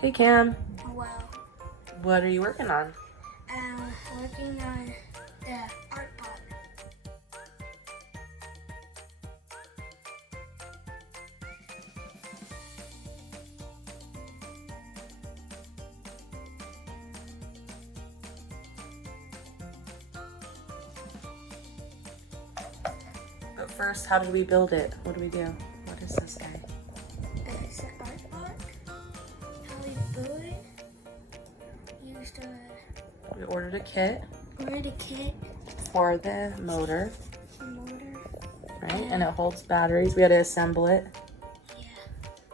Hey Cam, Well, what are you working on? working on the art pot. But first, how did we build it? What do we do? What does this say? It's an art pot. How we build it? Used We ordered a kit a kit, for the motor, a motor. right? And it holds batteries. We had to assemble it. Yeah.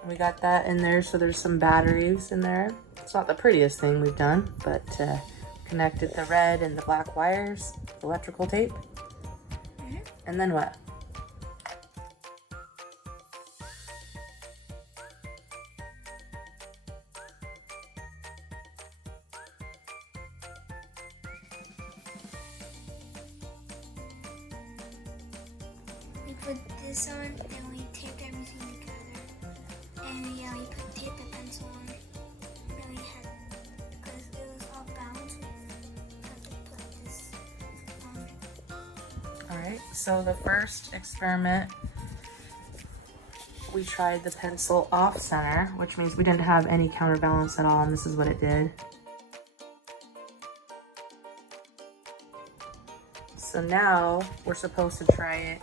We got that in there, so there's some batteries in there. It's not the prettiest thing we've done, but connected the red and the black wires, electrical tape. And then what? We put this on, and we taped everything together. And yeah, we put tape and pencil on. And we had, because it was off balance, we had to put this on. All right, so the first experiment, we tried the pencil off center, which means we didn't have any counterbalance at all, and this is what it did. So now we're supposed to try it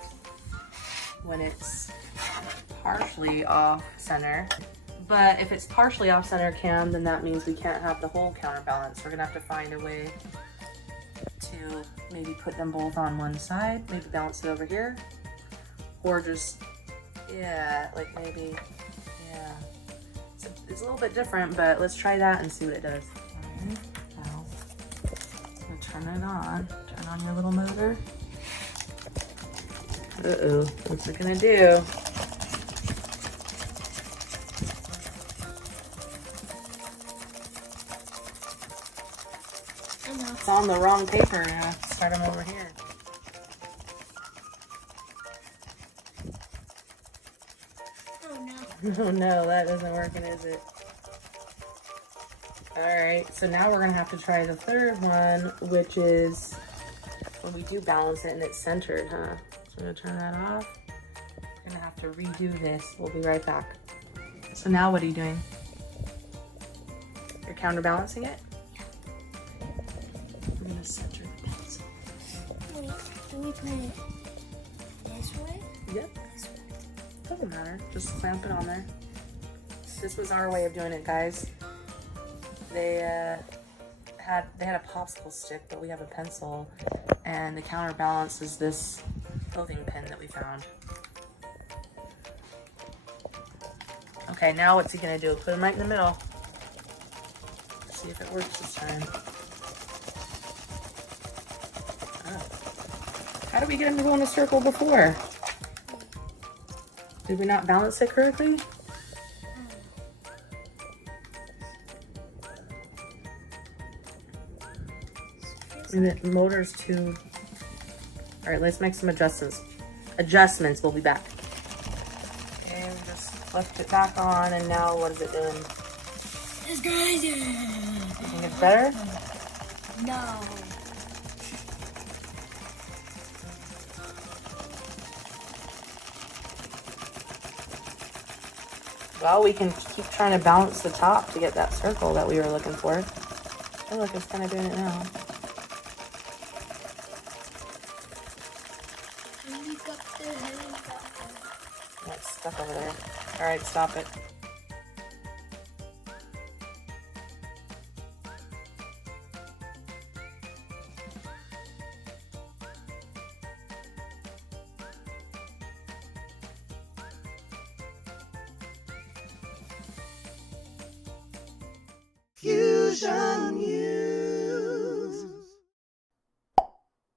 when it's partially off center. But if it's partially off center, Cam, then that means we can't have the whole counterbalance. We're gonna have to find a way to maybe put them both on one side, maybe balance it over here, or just, yeah, like maybe, yeah. It's a little bit different, but let's try that and see what it does. All right, now, I'm gonna turn it on. Turn on your little motor. Uh-oh, what's it gonna do? I know. It's on the wrong paper now. Start them over here. Oh no. Oh no, that isn't working, is it? Alright, so now we're gonna have to try the third one, which is when we do balance it and it's centered, huh? So I'm gonna turn that off. We're gonna have to redo this. We'll be right back. So now what are you doing? You're counterbalancing it? I'm gonna center the pencil. Wait, do we put it this way? Yep, This way. doesn't matter. Just clamp it on there. This was our way of doing it, guys. They had a popsicle stick, but we have a pencil, and the counterbalance is this clothing pin that we found. Okay, now what's he gonna do? Put him right in the middle. See if it works this time. Oh. How did we get him to go in a circle before? Did we not balance it correctly? Maybe the motor's too... All right, let's make some adjustments. We'll be back. Okay, we just flipped it back on, and now what is it doing? It's crazy. You think it's better? No. Well, we can keep trying to balance the top to get that circle that we were looking for. Oh, look, it's kind of doing it now. Oh, it's stuck over there. All right, stop it. Fusion.